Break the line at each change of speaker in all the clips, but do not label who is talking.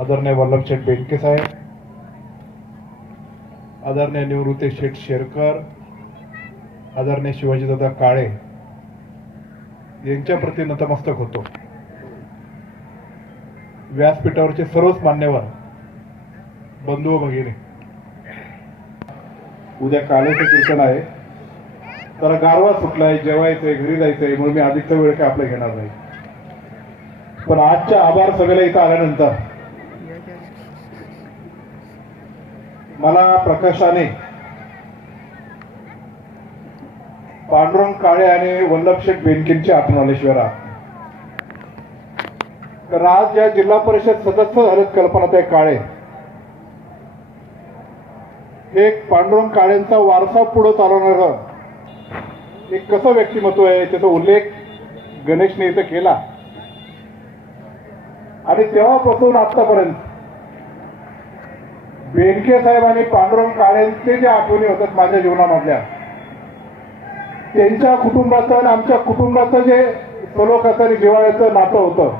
आदरणीय वल्लभ शेठ बेनके साहेब आदरणीय निवृत्ती शेठ शेरकर आदरणीय शिवाजीदादा काळे यांच्या प्रती नतमस्तक होतो. व्यासपीठावरचे सर्वच मान्यवर बंधू भगिनी. उद्या काळेचं कीर्तन आहे. तर गारवा सुटलाय जेवायचंय घरी जायचंय म्हणून मी अधिकचा वेळ काय आपला घेणार नाही. पण आजच्या आभार सगळ्या इथं आल्यानंतर मला प्रकाशाने पांडुरंग काळे आणि वल्लभशेठ शेठ बेनकेंची आठवण आल्याशिवाय राहत आज जिल्हा परिषद सदस्य झालेत कल्पनाताई काळे हे एक पांडुरंग काळेंचा वारसा पुढे चालवणार एक कसं व्यक्तिमत्व आहे त्याचा उल्लेख गणेशने इथं केला. आणि तेव्हापासून आतापर्यंत बेनके साहेब आणि पांडुरंग काळेंचे जे आठवणी होतात माझ्या जीवनामधल्या त्यांच्या कुटुंबाचं आणि आमच्या कुटुंबाचं जे सलोखाचं आणि जिव्हाळ्याचं नातं होतं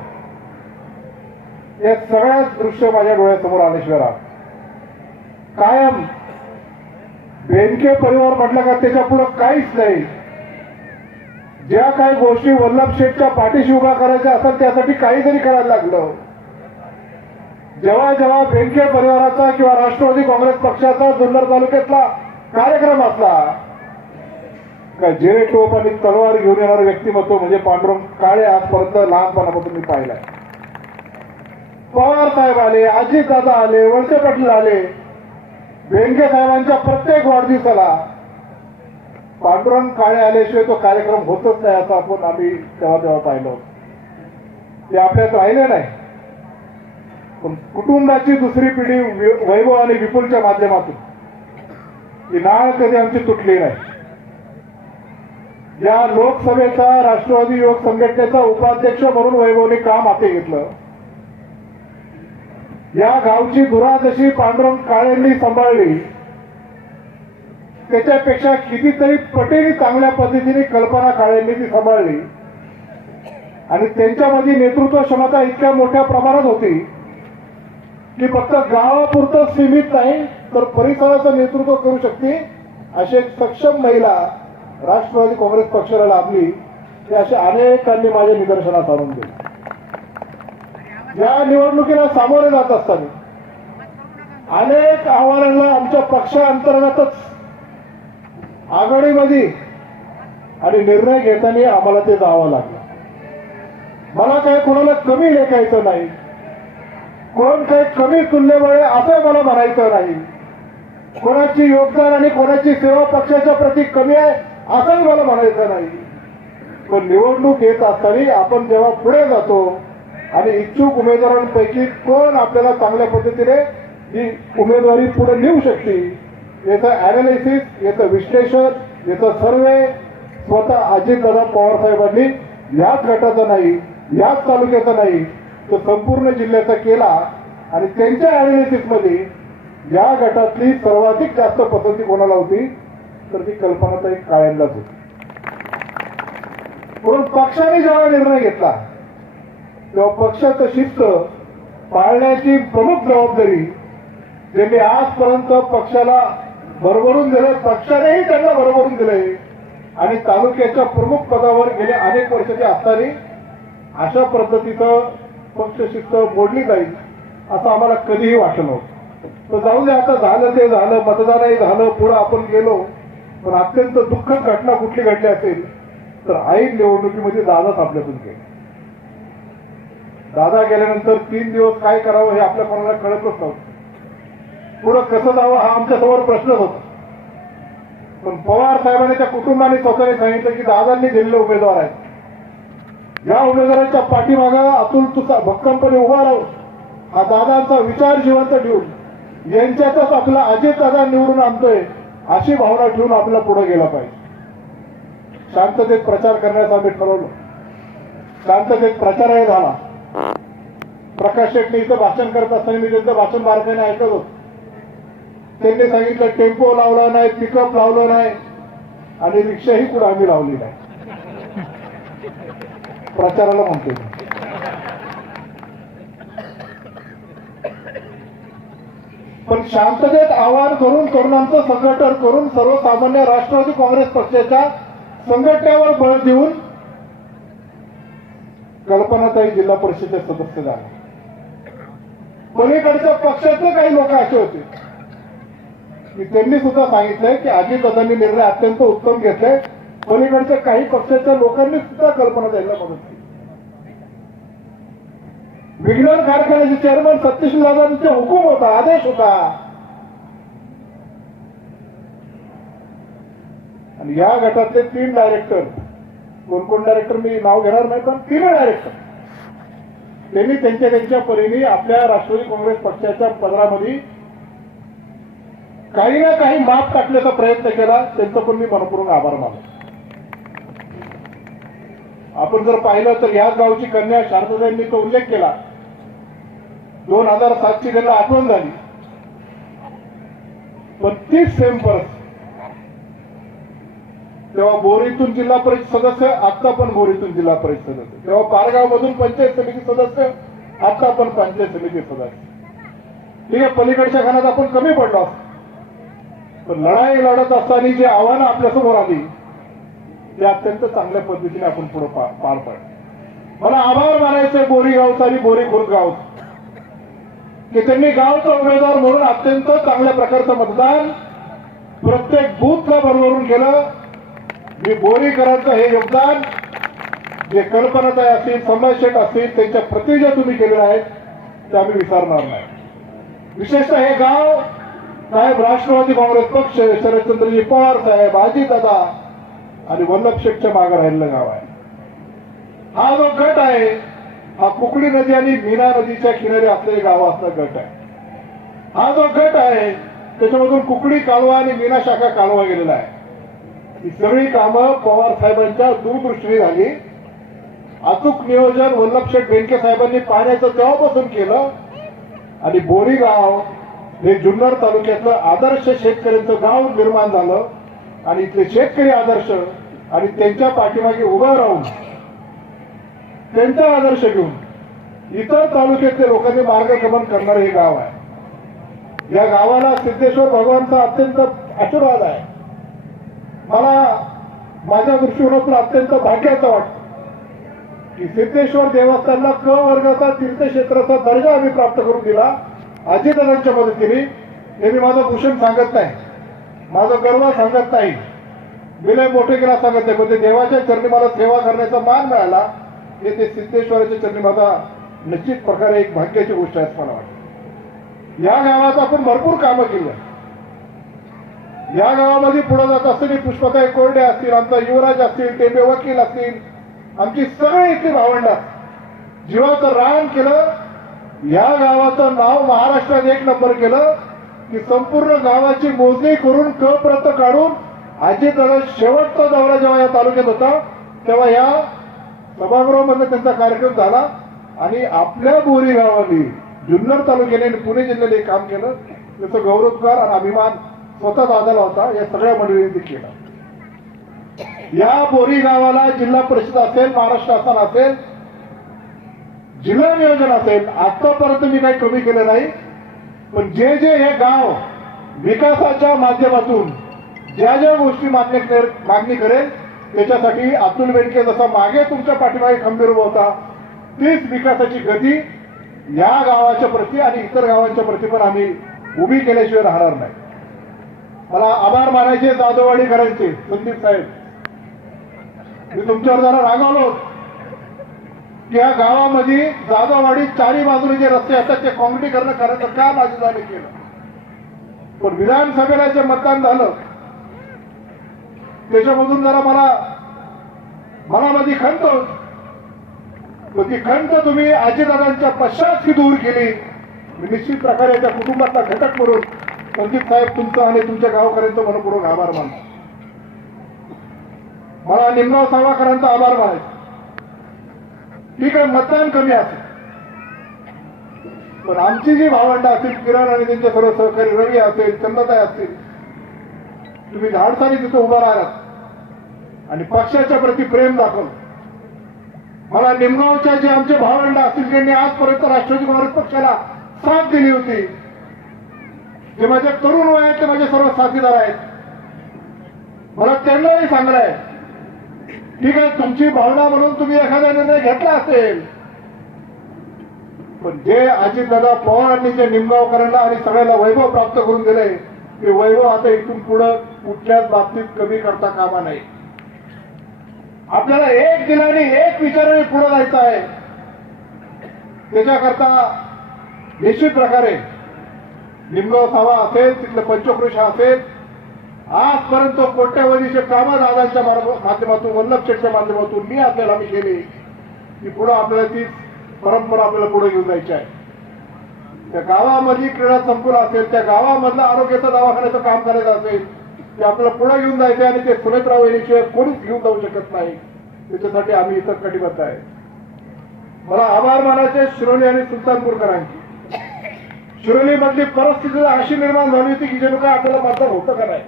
हे सगळ्याच दृश्य माझ्या डोळ्यासमोर आलेश्वरा. कायम बेनके परिवार म्हटलं का त्याच्या पुढं काहीच नाही. ज्या काही गोष्टी वल्लभ शेठच्या पाठीशी उभा करायच्या असतात त्यासाठी काही जरी करायला लागलं जेव्हा जेव्हा बेनके परिवाराचा किंवा राष्ट्रवादी काँग्रेस पक्षाचा जुन्नर तालुक्यातला कार्यक्रम असला का जे टोप आणि तलवार घेऊन येणारं व्यक्तिमत्व म्हणजे पांडुरंग काळे आजपर्यंत लहानपणापासून मी पाहिलाय. पवार साहेब आले अजित दादा आले वळसे पाटील आले बेनके साहेबांच्या प्रत्येक वाढदिवसाला पांडुरंग काळे आल्याशिवाय तो कार्यक्रम होतच नाही असं आपण आम्ही तेव्हा तेव्हा पाहिलो ते आपल्यात राहिले नाही. कुटुंबाची दुसरी पिढी वैभव आणि विपुलच्या माध्यमातून. ही नाळ कधी आमची तुटली नाही. या लोकसभेचा राष्ट्रवादी युवक संघटनेचा उपाध्यक्ष म्हणून वैभवने काम हाती घेतलं. या गावची दुरादशी पांडुरंग काळेंनी सांभाळली. त्याच्यापेक्षा कितीतरी पटेल चांगल्या पद्धतीने कल्पना काळेंनी ती सांभाळली. आणि त्यांच्यामध्ये नेतृत्व क्षमता इतक्या मोठ्या प्रमाणात होती. की फक्त गावापुरतं सीमित नाही तर परिसराचं नेतृत्व करू शकते. अशी एक सक्षम महिला राष्ट्रवादी काँग्रेस पक्षाला लाभली ते अशा अनेकांनी माझ्या निदर्शनास आणून दिले. या निवडणुकीला सामोरे जात असताना अनेक आव्हानांना आमच्या पक्षांतर्गतच आघाडीमध्ये आणि निर्णय घेताना आम्हाला ते जावं लागलं. मला काय कोणाला कमी लेखायचं नाही कोण काही कमी तुल्यबळे असं मला म्हणायचं नाही. कोणाची योगदान आणि कोणाची सेवा पक्षाच्या प्रती कमी आहे असंही मला म्हणायचं नाही. पण निवडणूक येत असताना आपण जेव्हा पुढे जातो आणि इच्छुक उमेदवारांपैकी कोण आपल्याला चांगल्या पद्धतीने ही उमेदवारी पुढे नेऊ शकते याचं अनालिसिस याचं विश्लेषण याचं सर्वे स्वतः अजितदादा पवार साहेबांनी याच गटाचं नाही याच तालुक्याचं नाही तो संपूर्ण जिल्ह्याचा केला आणि त्यांच्या अॅनालिसिसमध्ये या गटातली सर्वाधिक जास्त पसंती कोणाला होती? तर ती कल्पनाताई काळ्यांनाच होती. म्हणून पक्षाने जेव्हा निर्णय घेतला तेव्हा पक्षाचं शिस्त पाळण्याची प्रमुख जबाबदारी ज्यांनी आजपर्यंत पक्षाला भरभरून दिलं पक्षानेही त्यांना भरभरून दिलंय. आणि तालुक्याच्या प्रमुख पदावर गेले अनेक वर्षाचे असताना अशा पद्धतीचं पक्षशिस्त मोडली जाईल असं आम्हाला कधीही वाटलं नव्हतं. तर जाऊ दे आता झालं ते झालं मतदानही झालं पुढं आपण गेलो पण अत्यंत दुःखद घटना कुठली घडली असेल तर ऐन निवडणुकीमध्ये दादाच आपल्यातून गेले. दादा गेल्यानंतर तीन दिवस काय करावं हे आपल्या कोणाला कळतच नव्हतं. पुढं कसं जावं हा आमच्यासमोर प्रश्नच होता. पण पवार साहेबांनी त्या कुटुंबाने स्वतःने सांगितलं की दादांनी दिलेले उमेदवार आहेत. या उमेदवारांच्या पाठीमागा अतुल तुझा भक्कमपणे उभा राहून हा दादांचा विचार जिवंत ठेवून यांच्यातच आपला अजित दादा निवडून आणतोय अशी भावना ठेवून आपला पुढे गेला पाहिजे. शांततेत प्रचार करण्याचं आम्ही ठरवलं. शांततेत प्रचारही झाला. प्रकाश शेट्टी इथं भाषण करत असताना मी त्यांचं भाषण बारकाईने ऐकत होतो. त्यांनी सांगितलं टेम्पो लावला नाही पिकअप लावलं नाही आणि रिक्षाही कुठं आम्ही लावली नाही. प्रचाराला म्हणतो पण शांततेत आवाहन करून तरुणांचं संघटन करून सर्वसामान्य राष्ट्रवादी काँग्रेस पक्षाच्या संघटनेवर बळ देऊन कल्पनाताई जिल्हा परिषदेचे सदस्य झाले. पलीकडच्या पक्षातले काही लोक असे होते. की त्यांनी सुद्धा सांगितलंय की अजितदादांनी निर्णय अत्यंत उत्तम घेतलाय. पलीकडच्या काही पक्षाच्या लोकांनी सुद्धा कल्पना द्यायला मदत केली विज्ञान कारखान्याचे चेअरमन सत्यशील दादांचा हुकूम होता आदेश होता. आणि या गटातले तीन डायरेक्टर कोण कोण डायरेक्टर मी नाव घेणार नाही पण तीन डायरेक्टर त्यांनी त्यांच्या त्यांच्या परीने आपल्या राष्ट्रवादी काँग्रेस पक्षाच्या पदरामध्ये काही ना काही माप टाकण्याचा प्रयत्न केला त्यांचा पण मी मनपूर्वक आभार मानतो. आपण जर पाहिलं तर याच गावची कन्या शारदांनी तो उल्लेख केला. दोन हजार सातची त्यांना आठवण झाली. पण तीच सेम परत. तेव्हा बोरीतून जिल्हा परिषद सदस्य आता पण बोरीतून जिल्हा परिषद सदस्य. तेव्हा पारगाव मधून पंचायत समिती सदस्य आता पण पंचायत समिती सदस्य. ठीक आहे पलीकडच्या खाण्यात आपण कमी पडलो पण लढाई लढत असताना जी आव्हानं आपल्यासमोर आली ते अत्यंत चांगल्या पद्धतीने आपण पुढे पार पाडले. मला आभार मानायचंय बोरीगावचा आणि बोरी खुर्द की त्यांनी गावचा उमेदवार म्हणून अत्यंत चांगल्या प्रकारचं मतदान प्रत्येक बूथला भरभरून केलं. मी बोरीकरांचं हे योगदान जे कल्पनाताय असतील संभाष असतील त्यांच्या प्रति तुम्ही केलेल्या आहेत ते आम्ही विसरणार नाही. विशेषतः हे गाव साहेब राष्ट्रवादी काँग्रेस पक्ष शरदचंद्रजी पवार साहेब अजितदादा आणि वल्लभ मागे राहिलेलं गाव आहे. हा जो गट आहे हा कुकडी नदी आणि मीना नदीच्या किनारी असलेले गाव असला गट आहे. हा जो गट आहे त्याच्यामधून कुकडी कालवा आणि मीना शाखा कालवा गेलेला आहे. ही सगळी कामं पवार साहेबांच्या दूरदृष्टीने झाली. अचूक नियोजन वल्लभशेठ बेंके साहेबांनी पाण्याचं तेव्हापासून केलं आणि बोरीगाव हे जुन्नर तालुक्यातलं आदर्श शेतकऱ्यांचं गाव निर्माण झालं. आणि इथले शेतकरी आदर्श आणि त्यांच्या पाठीमागे उभं राहून त्यांचा आदर्श घेऊन इतर तालुक्यातल्या लोकांनी मार्गक्रमण करणारं हे गाव आहे. या गावाला सिद्धेश्वर भगवानचा अत्यंत आशीर्वाद आहे. मला माझ्या दृष्टिकोनातून अत्यंत भाग्याचं वाटतं की सिद्धेश्वर देवस्थानला क वर्गाचा तीर्थक्षेत्राचा दर्जा आम्ही प्राप्त करून दिला. अजितदादांच्या मदतीने. हे मी माझं भूषण सांगत नाही. माझं गर्व सांगत नाही. विलय मोठे केला सांगत नाही पण ते देवाच्या चरणी मला सेवा करण्याचा मान मिळाला हे ते सिद्धेश्वराच्या चरणी माझा निश्चित प्रकारे एक भाग्याची गोष्ट आहे मला वाटतं. या गावात आपण भरपूर कामं केली या गावामध्ये पुढे जात असताना पुष्पताई कोरडे असतील आमचा युवराज असतील टेबे वकील असतील आमची सगळी इथली भावंड जीवाचं रान केलं या गावाचं नाव महाराष्ट्रात एक नंबर केलं की संपूर्ण गावाची मोजणी करून क प्रत काढून अजितदादा शेवटचा दौरा जेव्हा या तालुक्यात होता तेव्हा या सभागृहामध्ये त्यांचा कार्यक्रम झाला. आणि आपल्या बोरी गावाने जुन्नर तालुक्याने आणि पुणे जिल्ह्याने काम केलं. त्याचं गौरवकार आणि अभिमान स्वतः दादाला होता. या सगळ्या मंडळींनी केला. या बोरी गावाला जिल्हा परिषद असेल महाराष्ट्र शासन असेल जिल्हा नियोजन असेल आतापर्यंत मी काही कमी केलं नाही. पण जे जे हे गाव विकासाच्या माध्यमातून ज्या ज्या गोष्टी मान्य मागणी करेल त्याच्यासाठी अतुल बेनके जसा मागे तुमच्या पाठीमागे खंबीर उभा होता तीच विकासाची गती या गावाच्या प्रती आणि इतर गावांच्या प्रती पण आम्ही उभी केल्याशिवाय राहणार नाही. मला आभार मानायचे जाधववाडीकरांचे संदीप साहेब. मी तुमच्यावर जरा रागावलो या गावामध्ये जाधववाडी चारी बाजूने जे रस्ते असतात ते काँक्रीटीकरण करायचं का लाजूदाने केलं. पण विधानसभेला जे मतदान झालं त्याच्यामधून जरा मला मनामध्ये खंत होती. ती खंत तुम्ही आजीदादांच्या पश्चात ही दूर केली. मी निश्चित प्रकारे त्या कुटुंबातला घटक म्हणून संदीप साहेब तुमचं आणि तुमच्या गावकऱ्यांचं मनपूर्वक आभार मानतो. मला निमगाव सावाकरांचा आभार मानायचा. ठीक आहे मतदान कमी असेल. पण आमची जी भावंड असतील किरण आणि त्यांचे सर्व सहकारी रवी असेल चंद्रताई असतील तुम्ही झाडसारी तिथं उभा राहिलात आणि पक्षाच्या प्रती प्रेम दाखवलं. मला निमगावच्या जे आमचे भावंड असतील त्यांनी आजपर्यंत राष्ट्रवादी काँग्रेस पक्षाला साथ दिली होती. जे माझे तरुण वय आहेत ते माझे सर्व साथीदार आहेत. मला त्यांनाही सांगणार आहे ठीक आहे तुमची भावना म्हणून तुम्ही एखादा निर्णय घेतला असेल? पण जे अजितदादा पवारांनी जे निमगावकरांना आणि सगळ्याला वैभव प्राप्त करून दिले ते वैभव आता इथून पुढं कुठल्याच बाबतीत कमी करता कामा नाही आपल्याला एक दिलाने एक विचाराने पुढे जायचं आहे. त्याच्याकरता निश्चित प्रकारे निमगाव सावा असेल तिथलं पंचकृषा असेल आजपर्यंत कोट्यवधीचे कामं दादांच्या माध्यमातून वल्लभ माध्यमातून मी आपल्याला मी केली. की पुढं आपल्याला ती परंपरा आपल्याला पुढे घेऊन जायची आहे. त्या गावामधली क्रीडा संकुल असेल त्या गावामधला आरोग्याचं दवाखान्याचं काम करायचं असेल ते आपल्याला पुढे घेऊन जायचं आणि ते सुनेत्राव यांच्याशिवाय कोणीच घेऊन जाऊ शकत नाही. त्याच्यासाठी आम्ही इतर कटिबद्ध आहे. मला आभार मानायचे शिरोली आणि सुलतानपूरकरांची. शिरोली मधली परिस्थिती अशी निर्माण झाली होती की जे लोक आपल्याला मतदान होतं का नाही?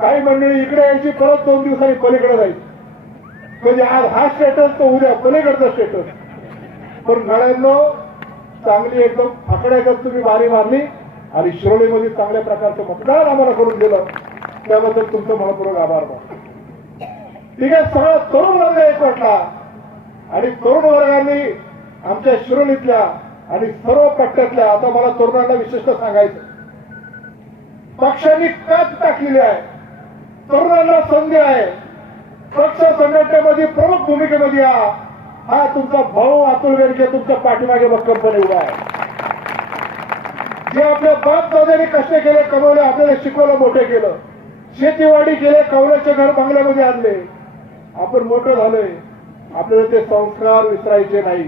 काही मंडळी इकडे यायची परत दोन दिवसांनी पलीकडे जायची म्हणजे आज हा स्टेटस तो उद्या पलीकडचा स्टेटस पण गळ्यांनो चांगली एकदम आकड्यागत तुम्ही बारी मारली आणि शिरोलीमध्ये चांगल्या प्रकारचं मतदान आम्हाला करून दिलं. त्याबद्दल तुमचं मनपूर्वक आभार मानतो. ठीक आहे सगळा तरुण वर्ग एकवटला आणि तरुण वर्गांनी आमच्या शिरोलीतल्या आणि सर्व पट्ट्यातल्या आता मला तरुणांना विशिष्ट सांगायचं पक्षांनी कच टाकलेली आहे. तरुणांना संधी आहे. पक्ष संघटनेमध्ये प्रमुख भूमिकेमध्ये या हा तुमचा भाऊ अतुल बेरके तुमच्या पाठीमागे भक्कमपणे उभा आहे. जे आपल्या बाप दादाने कष्ट केले कमवले आपल्याला शिकवलं मोठे केलं. शेतीवाडी केले कवल्याचे घर बंगल्यामध्ये आणले. आपण मोठं झालोय. आपल्याला ते संस्कार विसरायचे नाही.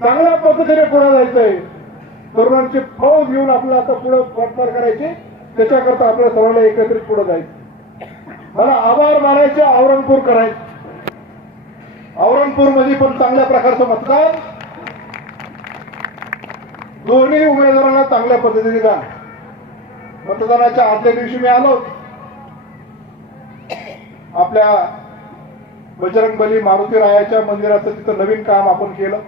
चांगल्या पद्धतीने पुढे जायचंय. तरुणांची फौज घेऊन आपल्याला आता पुढे वाटणार करायची. त्याच्याकरता आपल्या सर्वांना एकत्रित पुढे जायचं. मला आभार मानायचे औरंगपूर करायचे. औरंगपूरमध्ये पण चांगल्या प्रकारचं मतदान. दोन्ही उमेदवारांना चांगल्या पद्धतीने द्या. मतदानाच्या आदल्या दिवशी मी आलो. आपल्या बजरंगबली मारुती रायाच्या मंदिराचं तिथं नवीन काम आपण केलं.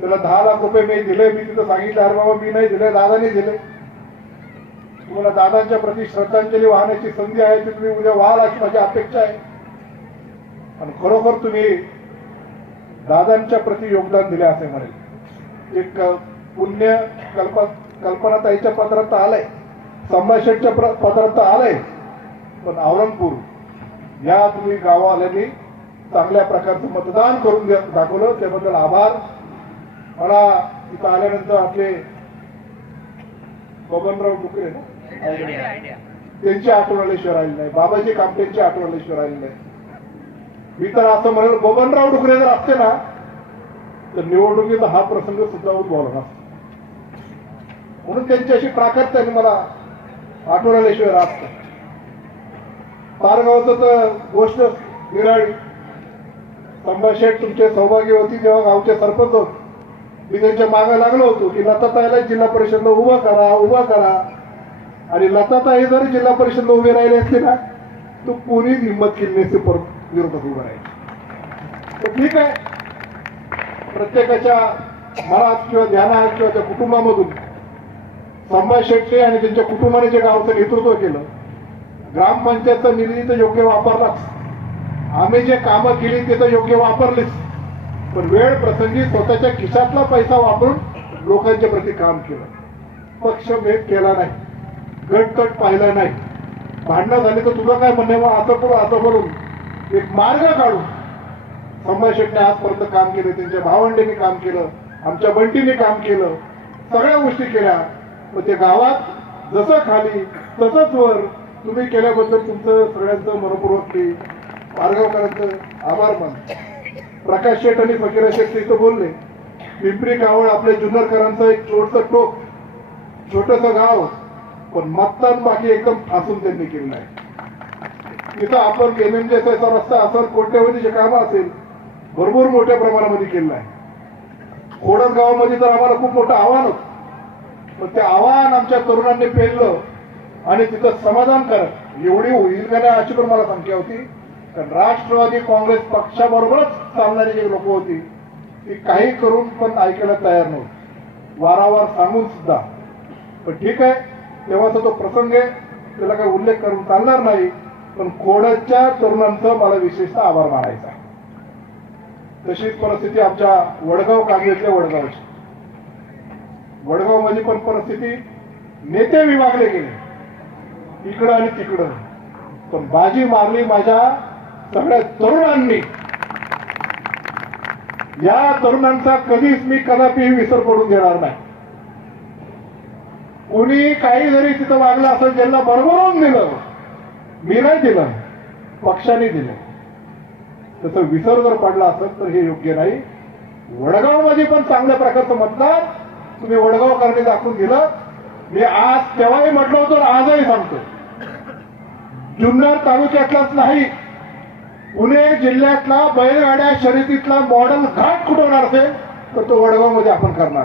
त्याला दहा लाख रुपये मी दिले मी तिथं सांगितलं अरे बाबा मी नाही दिले दादाने दिले. तुम्हाला दादांच्या प्रती श्रद्धांजली वाहण्याची संधी आहे ती तुम्ही उद्या व्हाल अशी माझी अपेक्षा आहे. आणि खरोखर तुम्ही दादांच्या प्रती योगदान दिले असे म्हणेल. एक पुण्य कल्पना कल्पनाताईच्या पत्रात तर आलंय. संभाषणच्या पत्रात तर आलंय. पण औरंगपूर या तुम्ही गावाल्यानी चांगल्या प्रकारचं मतदान करून दाखवलं. त्याबद्दल आभार. मला इथं आल्यानंतर आपले बबनराव डुकरे ना? त्यांची आठवण आल्याशिवाय राहिली नाही. बाबाजी कामटेंची आठवण आल्याशिवाय राहिली नाही. मी तर असं म्हणेल बबनराव डुकरे जर असते ना तर निवडणुकीचा हा प्रसंग सुद्धा उद्भवला म्हणून त्यांची अशी प्राकर्त्याने मला आठवण आल्याशिवाय राहत नाही पारगावचं तर गोष्ट निराळी. संभाषेठ तुमचे सौभाग्य होती जेव्हा गावचे सरपंच होते. मी त्यांच्या मागे लागलो होतो की लताताईला जिल्हा परिषदला उभा करा उभा करा. आणि लताताई जर जिल्हा परिषदला उभे राहिले असते ना तर कोणीच हिंमत केली नसते परत विरोधात उभं राहायचं. तर ठीक आहे. प्रत्येकाच्या मनात किंवा ध्यानात किंवा त्या कुटुंबामधून संभाष शेट्टे आणि त्यांच्या कुटुंबाने जे गावचं नेतृत्व केलं ग्रामपंचायतचा निधी तर योग्य वापरलाच. आम्ही जे कामं केली ते तर योग्य वापरलीच. पण वेळ प्रसंगी स्वतःच्या खिशातला पैसा वापरून लोकांच्या प्रती काम केलं. पक्षभेद केला नाही. गटतट पाहिला नाही. भांडणं झाली तर तुझं काय म्हणणे मग असं करू असं करून एक मार्ग काढून. संभाष शेट्टी आजपर्यंत काम केलं त्यांच्या भावंडीने काम केलं आमच्या बंटीने काम केलं सगळ्या गोष्टी केल्या. पण ते गावात जसं खाली तसंच वर. तुम्ही केल्याबद्दल तुमचं सगळ्यांचं मनपूर्वक मी मार्गावकरांचं आभार मान प्रकाश शेठ आणि फकीरा शेठ इथं बोलले पिंपरी गावळ आपल्या जुन्नरकरांचं एक छोटस टोक छोटस गाव पण मतदान बाकी एकदम ठासून त्यांनी केलं आहे. तिथं आपण एम एम रस्ता असेल कोट्यवधीचे काम असेल भरपूर मोठ्या प्रमाणामध्ये केलं आहे. खोडद गावामध्ये तर आम्हाला खूप मोठं आव्हान होतं. पण ते आव्हान आमच्या तरुणांनी पेललं आणि तिथं समाधान करत एवढी होईल का नाही अशी पण मला संख्या होती. कारण राष्ट्रवादी काँग्रेस पक्षाबरोबरच चालणारी जी लोक होती ती काही करून पण ऐकायला तयार नव्हती. वारंवार सांगून सुद्धा. पण ठीक आहे तेव्हाचा तो प्रसंग आहे. त्याला काही उल्लेख करून चालणार नाही. पण कोडच्या तरुणांचं मला विशेषतः आभार मानायचा आहे. तशीच परिस्थिती आमच्या वडगाव काँग्रेसच्या वडगावची. वडगावमध्ये पण परिस्थिती नेते विभागले गेले. इकडं आणि तिकडं. पण बाजी मारली माझ्या सगळ्या तरुणांनी. या तरुणांचा कधीच मी कदापिही विसर पडून देणार नाही. कोणी काही जरी तिथं वागलं असेल ज्यांना बरोबरून दिलं मी नाही दिलं पक्षाने दिलं तसं विसर जर पडला असेल तर हे योग्य नाही. वडगावमध्ये पण चांगल्या प्रकारचं मतदान तुम्ही वडगावकरांनी दाखवून दिलं. मी आज तेव्हाही म्हटलं होतं आजही सांगतो. जुन्नर तालुक्यातलाच नाही पुणे जिल्ह्यातला बैलगाड्या शर्यतीतला मॉडेल घाट कुठवणार असेल तर तो वडगावमध्ये आपण करणार.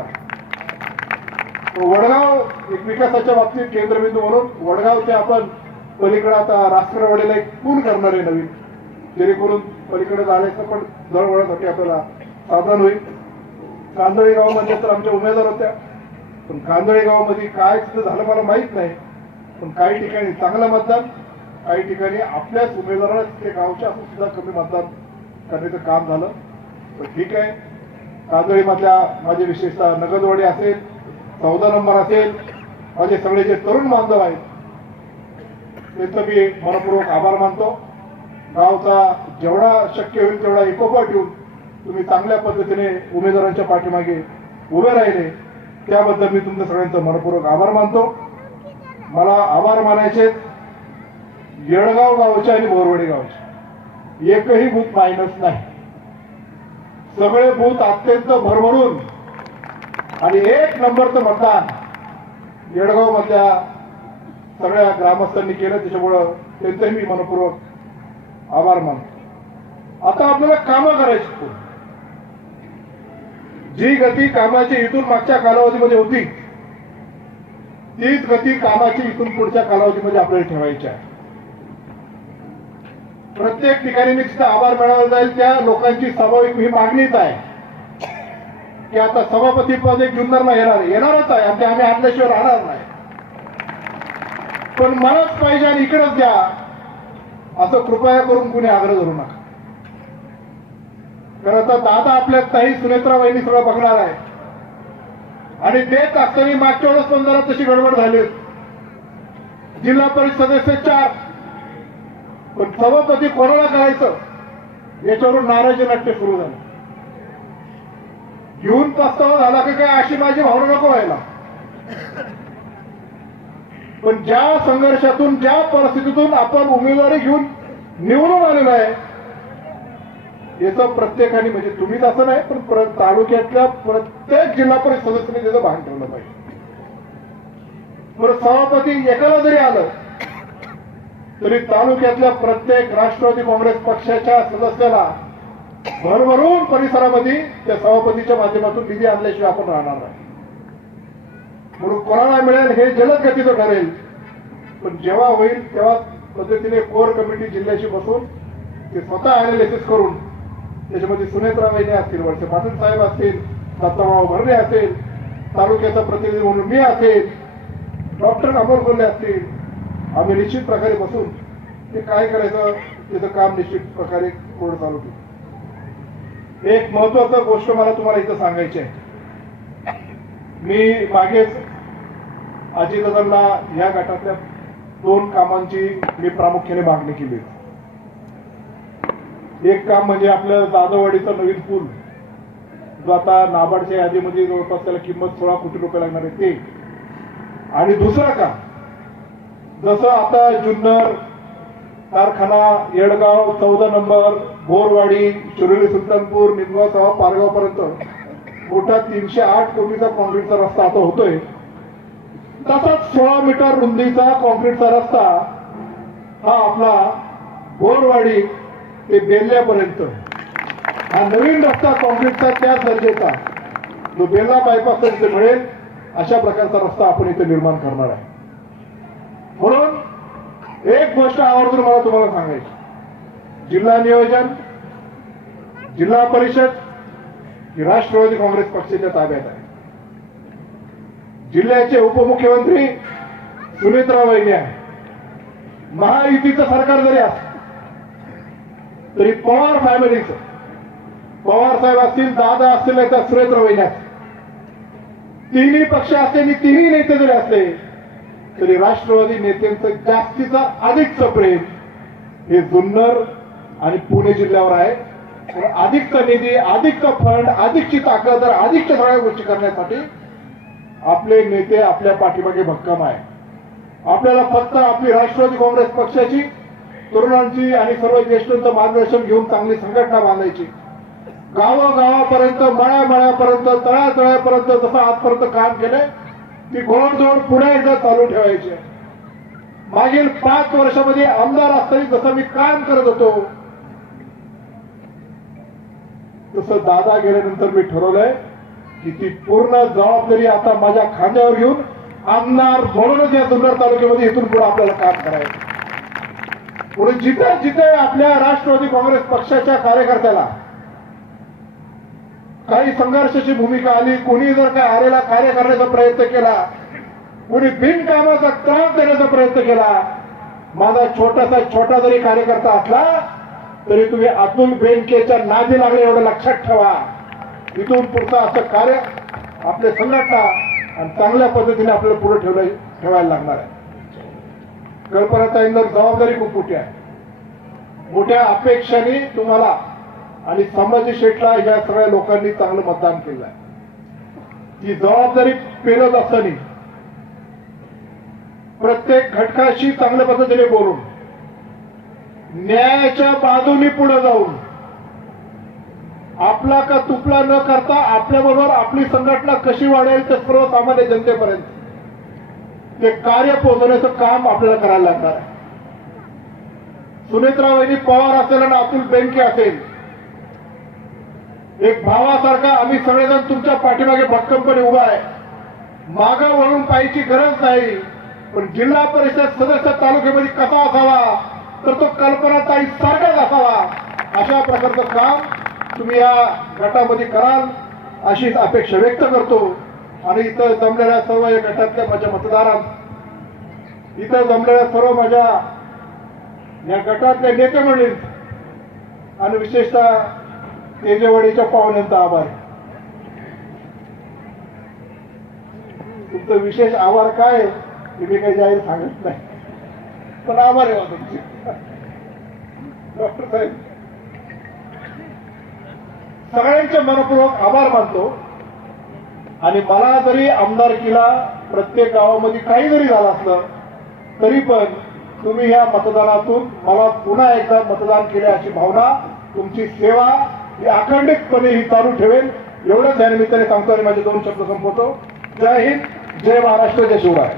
वडगाव एक विकासाच्या बाबतीत केंद्रबिंदू म्हणून वडगावचे आपण पलीकडे आता राष्ट्रवाडीला एक पूल करणार आहे नवीन. जेणेकरून पलीकडे जाण्याचं पण जवळसाठी आपल्याला साधन होईल. कांदळी गावामध्ये तर आमच्या उमेदवार होत्या. पण कांदळी गावामध्ये काय तिथं झालं मला माहीत नाही. पण काही ठिकाणी चांगलं मतदान काही ठिकाणी आपल्याच उमेदवाराला ते गावच्या असून सुद्धा कमी मतदान करण्याचं काम झालं. तर ठीक आहे. कांदळीमधल्या माझे विशेषतः नगदवाडी असेल चौदा नंबर असेल. माझे सगळे जे तरुण बांधव आहेत त्यांचं मी मनपूर्वक आभार मानतो. गावचा जेवढा शक्य होईल तेवढा एकोपा ठेवून तुम्ही चांगल्या पद्धतीने उमेदवारांच्या पाठीमागे उभे राहिले. त्याबद्दल मी तुमचं सगळ्यांचं मनपूर्वक आभार मानतो. मला आभार मानायचे येळगाव गावचे आणि बोरवडे गावचे. एकही बूथ मायनस नाही. सगळे बूथ अत्यंत भरभरून आणि एक नंबरचं मतदान येडगाव मधल्या सगळ्या ग्रामस्थांनी केलं त्याच्यामुळं त्यांचंही मी मनपूर्वक आभार मानतो. आता आपल्याला कामं करायची जी गती कामाची इथून मागच्या कालावधीमध्ये होती तीच गती कामाची इथून पुढच्या कालावधीमध्ये आपल्याला ठेवायची आहे. प्रत्येक ठिकाणी मी आभार मिळवला जाईल त्या लोकांची स्वाभाविक ही मागणीच आहे. की आता सभापती पद एक जुन्नरला येणार येणारच आहे. आणि ते आम्ही आणल्याशिवाय राहणार नाही. पण मलाच पाहिजे आणि इकडेच द्या. असं कृपया करून कुणी आग्रह धरू नका. कारण आता दादा आपल्या ताई सुनेत्रा वहिनी सगळं बघणार आहे. आणि देत असताना मागच्या वेळेस पण जरा तशी गडबड झाली जिल्हा परिषद सदस्य चार. पण सभापती कोणाला करायचं? याच्यावरून नाराजी नाट्य सुरू झालं. घेऊन पस्तावा झाला की काय अशी माझी भावना नको व्हायला. पण ज्या संघर्षातून ज्या परिस्थितीतून आपण उमेदवारी घेऊन निवडून आलेलो आहे याचं प्रत्येकाने म्हणजे तुम्हीच असं नाही पण तालुक्यातल्या प्रत्येक जिल्हा परिषद सदस्याने त्याचं भान ठेवलं पाहिजे. बरं सभापती एकाला जरी आलं तरी तालुक्यातल्या प्रत्येक राष्ट्रवादी काँग्रेस पक्षाच्या सदस्याला भरभरून परिसरामध्ये त्या सभापतीच्या माध्यमातून निधी आणल्याशिवाय आपण राहणार नाही. म्हणून कोणाला मिळेल हे जलद गतीचं ठरेल. पण जेव्हा होईल तेव्हा पद्धतीने कोर कमिटी जिल्ह्याशी बसून ते स्वतः अनालिसिस करून त्याच्यामध्ये सुनेत्रा वहिनी असतील वळसे पाटील साहेब असतील दत्ताभाऊ भरणे असेल तालुक्याचा प्रतिनिधी म्हणून मी असेल डॉक्टर अमोल कोल्हे असतील आम्ही निश्चित प्रकारे बसून ते काय करायचं त्याचं काम निश्चित प्रकारे पूर्ण चालू ठेवू. एक महत्वाचं गोष्ट मला तुम्हाला इथं सांगायची आहे. मी मागेच अजितदादांना या गटातल्या दोन कामांची मी प्रामुख्याने मागणी केली एक काम म्हणजे आपलं जाधववाडीचा नवीन पूल जो आता नाबार्डच्या यादीमध्ये जवळपास त्याला किंमत सोळा कोटी रुपये लागणार आहे ते. आणि दुसरं काम जसं आता जुन्नर कारखाना येडगाव चौदा नंबर बोरवाडी शिरोली सुलतानपूर निमगाव पारगावपर्यंत. पारगाव पर्यंत मोठा तीनशे आठ कोटीचा कॉन्क्रीटचा रस्ता आता होतोय. तसाच सोळा मीटर रुंदीचा कॉन्क्रीटचा रस्ता हा आपला बोरवाडी ते बेल्ल्यापर्यंत. हा नवीन रस्ता कॉन्क्रीटचा त्याच दर्जेचा. जो बेल्ला बायपास इथे मिळेल अशा प्रकारचा रस्ता आपण इथे निर्माण करणार आहे. म्हणून एक गोष्ट आवर्जून मला तुम्हाला सांगायची. जिल्हा नियोजन जिल्हा परिषद ही राष्ट्रवादी काँग्रेस पक्षाच्या ताब्यात आहे. जिल्ह्याचे उपमुख्यमंत्री सुमित्रा वहिनी आहे. महायुतीचं सरकार जरी असलं तरी पवार फॅमिलीचं पवार साहेब असतील दादा असतील नाही तर सुरेंद्र वहिनी असतील. तिन्ही पक्ष असले आणि तिन्ही नेते जरी असले तरी राष्ट्रवादी नेत्यांचं जास्तीचं अधिकचं प्रेम हे जुन्नर आणि पुणे जिल्ह्यावर आहे. अधिकचा निधी अधिकचा फंड अधिकची ताकद अधिकच्या सगळ्या गोष्टी करण्यासाठी आपले नेते आपल्या पाठीमागे भक्कम आहे. आपल्याला फक्त आपली राष्ट्रवादी काँग्रेस पक्षाची तरुणांची आणि सर्व ज्येष्ठांचं मार्गदर्शन घेऊन चांगली संघटना बांधायची. गावागावापर्यंत मळ्या मळ्यापर्यंत तळ्या जसं आजपर्यंत काम केलंय ती घोडदौड पुन्हा एकदा चालू ठेवायची आहे. मागील पाच वर्षामध्ये आमदार असताना जसं मी काम करत होतो तसं दादा गेल्यानंतर मी ठरवलंय की ती पूर्ण जबाबदारी आता माझ्या खांद्यावर घेऊन आमदार म्हणूनच या जुन्नर तालुक्यामध्ये इथून पुढे आपल्याला काम करायचं पुढे जिथे जिथे आपल्या राष्ट्रवादी काँग्रेस पक्षाच्या कार्यकर्त्याला काही संघर्षाची भूमिका आली कोणी जर काय आलेला कार्य करण्याचा प्रयत्न केला कोणी बिनकामाचा त्रास देण्याचा प्रयत्न केला माझा छोटासा छोटा जरी कार्यकर्ता असला तरी तुम्ही अतुल बेनकेच्या नादी लागले एवढं लक्षात ठेवा. इथून पुढचं असं कार्य आपले संघटना आणि चांगल्या पद्धतीने आपल्याला पुढे ठेवलं ठेवायला लागणार आहे. कल्पनाताईंवर जबाबदारी खूप मोठी आहे. मोठ्या अपेक्षाने तुम्हाला आणि संभाजी शेठला या सगळ्या लोकांनी चांगलं मतदान केलं आहे ती जबाबदारी पेरत असताना प्रत्येक घटकाशी चांगल्या पद्धतीने बोलून न्यायाच्या बाजूनी पुढे जाऊन आपला का तुपला न करता आपल्याबरोबर आपली संघटना कशी वाढेल ते सर्वसामान्य जनतेपर्यंत ते कार्य पोहोचवण्याचं काम आपल्याला करायला लागणार आहे. सुनेत्राबाईंनी पवार असेल आणि अतुल बेंके असेल एक भावासारखा आम्ही सगळेजण तुमच्या पाठीमागे भक्कमपणे उभा आहे. मागं वळून पाहायची गरज नाही. पण जिल्हा परिषद सदस्य तालुक्यामध्ये कसा असावा तर तो कल्पनाताई सारखाच असावा. अशा प्रकारचं काम तुम्ही या गटामध्ये कराल अशीच अपेक्षा व्यक्त करतो. आणि इथं जमलेल्या सर्व या गटातल्या माझ्या मतदारांत इथं जमलेल्या सर्व माझ्या या गटातल्या नेते मंडळी आणि विशेषतः तेजवाडीच्या पाहुण्यांचा आभार. तुमचं विशेष आभार काय आहे? मी काही जाहीर सांगत नाही. पण आभार आहे हो तुमचे. डॉक्टर साहेब सगळ्यांचे मनपूर्वक आभार मानतो. आणि मला जरी आमदारकीला प्रत्येक गावामध्ये काही जरी झालं असलं तरी पण तुम्ही ह्या मतदानातून मला पुन्हा एकदा मतदान केले अशी भावना तुमची सेवा ही अखंडितपणे ही चालू ठेवेल. एवढंच या निमित्ताने सांगतो आणि माझे दोन शब्द संपवतो. जय हिंद जय महाराष्ट्र जय शिवराय.